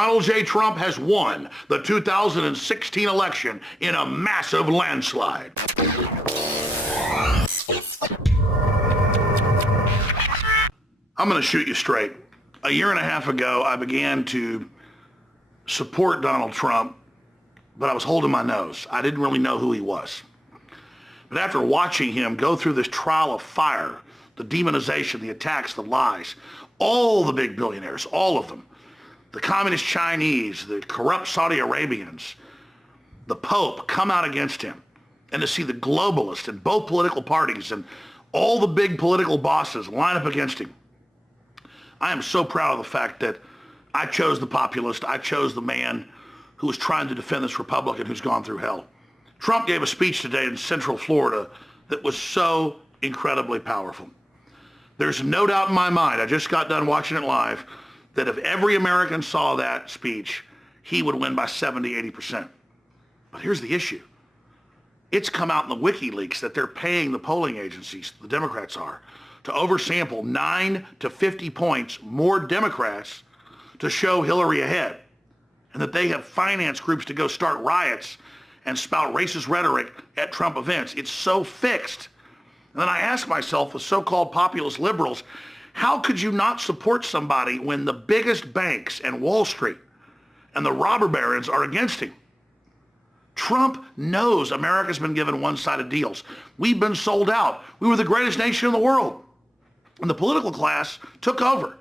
Donald J. Trump has won the 2016 election in a massive landslide. I'm going to shoot you straight. A year and a half ago, I began to support Donald Trump, but I was holding my nose. I didn't really know who he was. But after watching him go through this trial of fire, the demonization, the attacks, the lies, all the big billionaires, all of them, the communist Chinese, the corrupt Saudi Arabians, the Pope come out against him, and to see the globalists in both political parties and all the big political bosses line up against him, I am so proud of the fact that I chose the populist. I chose the man who was trying to defend this Republican who's gone through hell. Trump gave a speech today in Central Florida that was so incredibly powerful. There's no doubt in my mind, I just got done watching it live, that if every American saw that speech, he would win by 70, 80%. But here's the issue. It's come out in the WikiLeaks that they're paying the polling agencies, the Democrats are, to oversample 9 to 50 points more Democrats to show Hillary ahead, and that they have financed groups to go start riots and spout racist rhetoric at Trump events. It's so fixed. And then I ask myself, the so-called populist liberals, how could you not support somebody when the biggest banks and Wall Street and the robber barons are against him? Trump knows America's been given one-sided deals. We've been sold out. We were the greatest nation in the world. And the political class took over.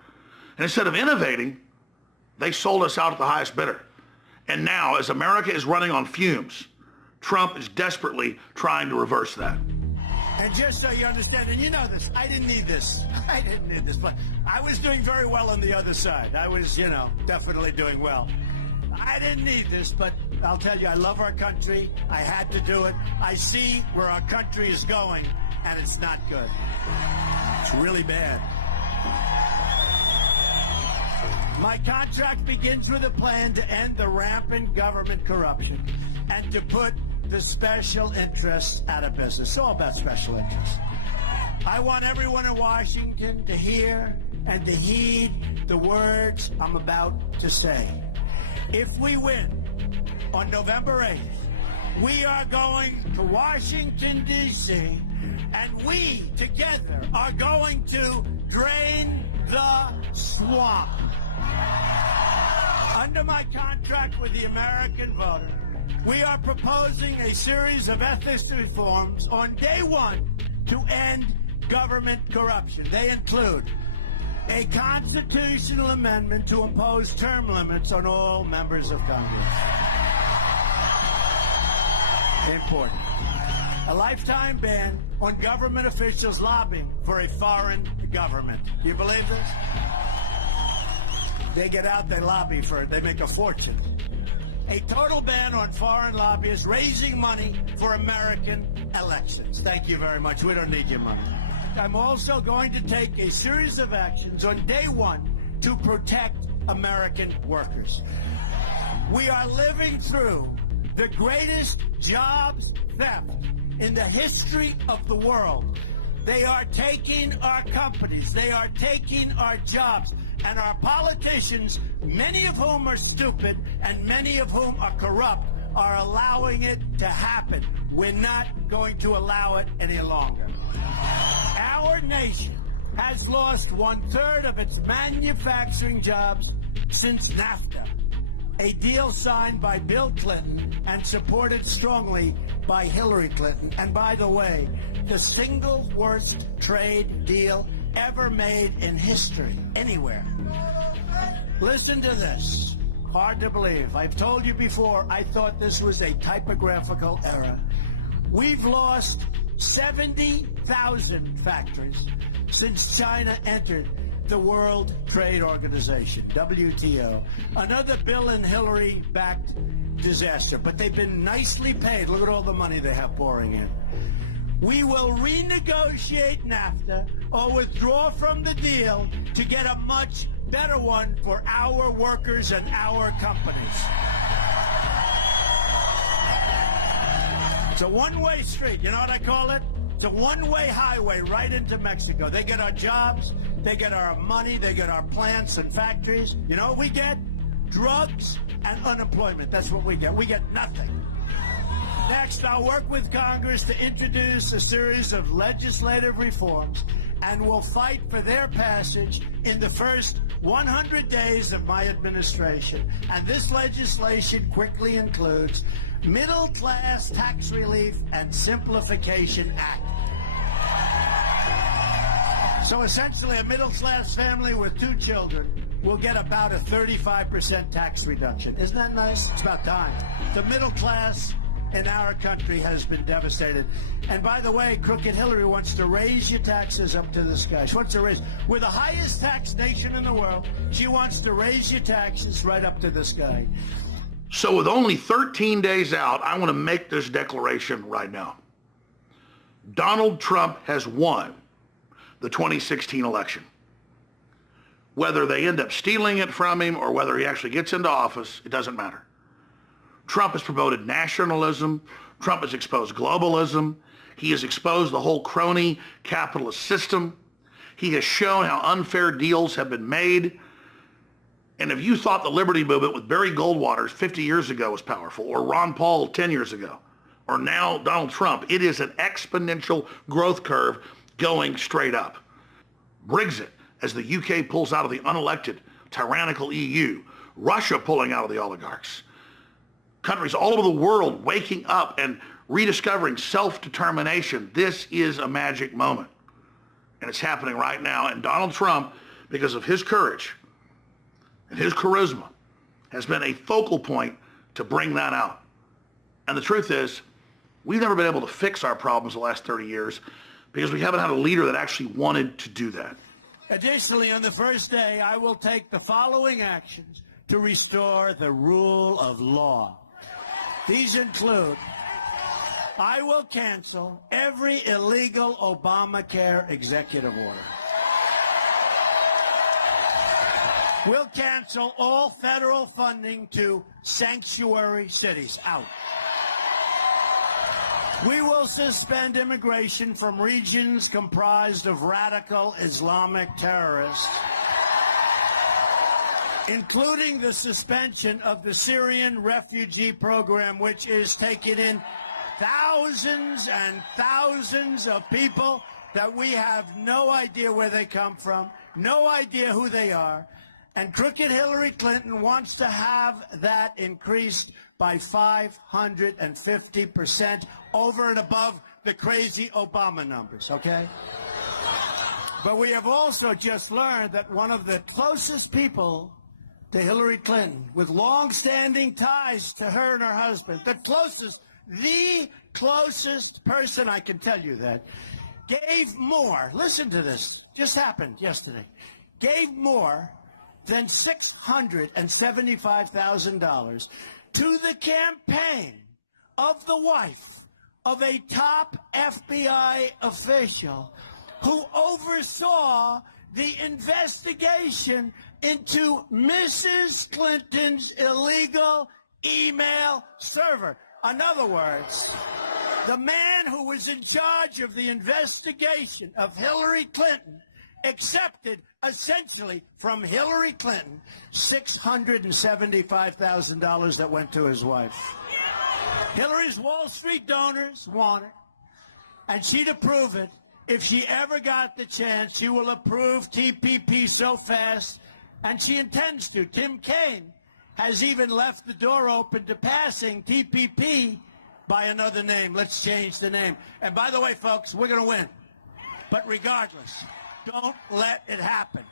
And instead of innovating, they sold us out at the highest bidder. And now, as America is running on fumes, Trump is desperately trying to reverse that. And just so you understand, and you know this, I didn't need this. I didn't need this, but I was doing very well on the other side. I was, definitely doing well. I didn't need this, but I'll tell you, I love our country. I had to do it. I see where our country is going, and it's not good. It's really bad. My contract begins with a plan to end the rampant government corruption and to put the special interests out of business. It's all about special interests. I want everyone in Washington to hear and to heed the words I'm about to say. If we win on November 8th, we are going to Washington, D.C., and we together are going to drain the swamp. Under my contract with the American voter, we are proposing a series of ethics reforms on day one to end government corruption. They include a constitutional amendment to impose term limits on all members of Congress. Important. A lifetime ban on government officials lobbying for a foreign government. Do you believe this? They get out, they lobby for it, they make a fortune. A total ban on foreign lobbyists raising money for American elections. Thank you very much. We don't need your money. I'm also going to take a series of actions on day one to protect American workers. We are living through the greatest jobs theft in the history of the world. They are taking our companies, they are taking our jobs, and our politicians, many of whom are stupid and many of whom are corrupt, are allowing it to happen. We're not going to allow it any longer. Our nation has lost 1/3 of its manufacturing jobs since NAFTA, a deal signed by Bill Clinton and supported strongly by Hillary Clinton. And by the way, the single worst trade deal ever made in history, anywhere. Listen to this. Hard to believe. I've told you before, I thought this was a typographical error. We've lost 70,000 factories since China entered the World Trade Organization, WTO. Another Bill and Hillary-backed disaster, but they've been nicely paid. Look at all the money they have pouring in. We will renegotiate NAFTA or withdraw from the deal to get a much better one for our workers and our companies. It's a one-way street. You know what I call it? It's a one-way highway right into Mexico. They get our jobs, they get our money, they get our plants and factories. You know what we get? drugs, and unemployment. That's what we get. We get nothing. Next, I'll work with Congress to introduce a series of legislative reforms, and we'll fight for their passage in the first 100 days of my administration. And this legislation quickly includes Middle Class Tax Relief and Simplification Act. So essentially, a middle-class family with 2 children will get about a 35% tax reduction. Isn't that nice? It's about time. The middle class in our country has been devastated. And by the way, Crooked Hillary wants to raise your taxes up to the sky. She wants to raise, we're the highest tax nation in the world. She wants to raise your taxes right up to the sky. So with only 13 days out, I want to make this declaration right now. Donald Trump has won the 2016 election. Whether they end up stealing it from him or whether he actually gets into office, it doesn't matter. Trump has promoted nationalism. Trump has exposed globalism. He has exposed the whole crony capitalist system. He has shown how unfair deals have been made. And if you thought the liberty movement with Barry Goldwater 50 years ago was powerful, or Ron Paul 10 years ago, or now Donald Trump, it is an exponential growth curve going straight up. Brexit, as the UK pulls out of the unelected, tyrannical EU, Russia pulling out of the oligarchs, countries all over the world waking up and rediscovering self-determination. This is a magic moment. And it's happening right now. And Donald Trump, because of his courage and his charisma, has been a focal point to bring that out. And the truth is, we've never been able to fix our problems the last 30 years because we haven't had a leader that actually wanted to do that. Additionally, on the first day, I will take the following actions to restore the rule of law. These include, I will cancel every illegal Obamacare executive order. We'll cancel all federal funding to sanctuary cities. Out. We will suspend immigration from regions comprised of radical Islamic terrorists, including the suspension of the Syrian refugee program, which is taking in thousands and thousands of people that we have no idea where they come from, no idea who they are. And Crooked Hillary Clinton wants to have that increased by 550% over and above the crazy Obama numbers, okay? But we have also just learned that one of the closest people to Hillary Clinton, with long-standing ties to her and her husband, the closest person, I can tell you that, gave more, listen to this, just happened yesterday, gave more than $675,000 to the campaign of the wife of a top FBI official who oversaw the investigation into Mrs. Clinton's illegal email server. In other words, the man who was in charge of the investigation of Hillary Clinton accepted essentially from Hillary Clinton $675,000 that went to his wife. Hillary's Wall Street donors want it, and she'd approve it. If she ever got the chance, she will approve TPP so fast, and she intends to. Tim Kaine has even left the door open to passing TPP by another name. Let's change the name. And by the way, folks, we're going to win. But regardless, don't let it happen.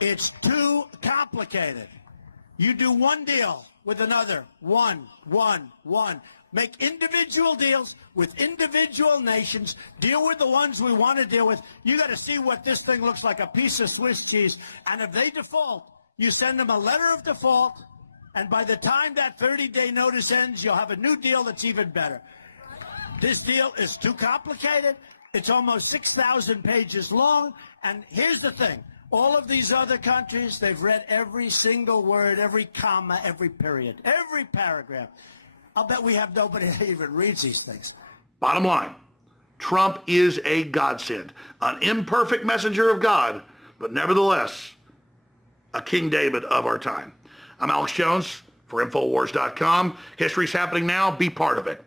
It's too complicated. You do one deal with another. One. Make individual deals with individual nations. Deal with the ones we want to deal with. You got to see what this thing looks like, a piece of Swiss cheese. And if they default, you send them a letter of default. And by the time that 30-day notice ends, you'll have a new deal that's even better. This deal is too complicated. It's almost 6,000 pages long. And here's the thing. All of these other countries, they've read every single word, every comma, every period, every paragraph. I'll bet we have nobody that even reads these things. Bottom line, Trump is a godsend, an imperfect messenger of God, but nevertheless, a King David of our time. I'm Alex Jones for Infowars.com. History's happening now. Be part of it.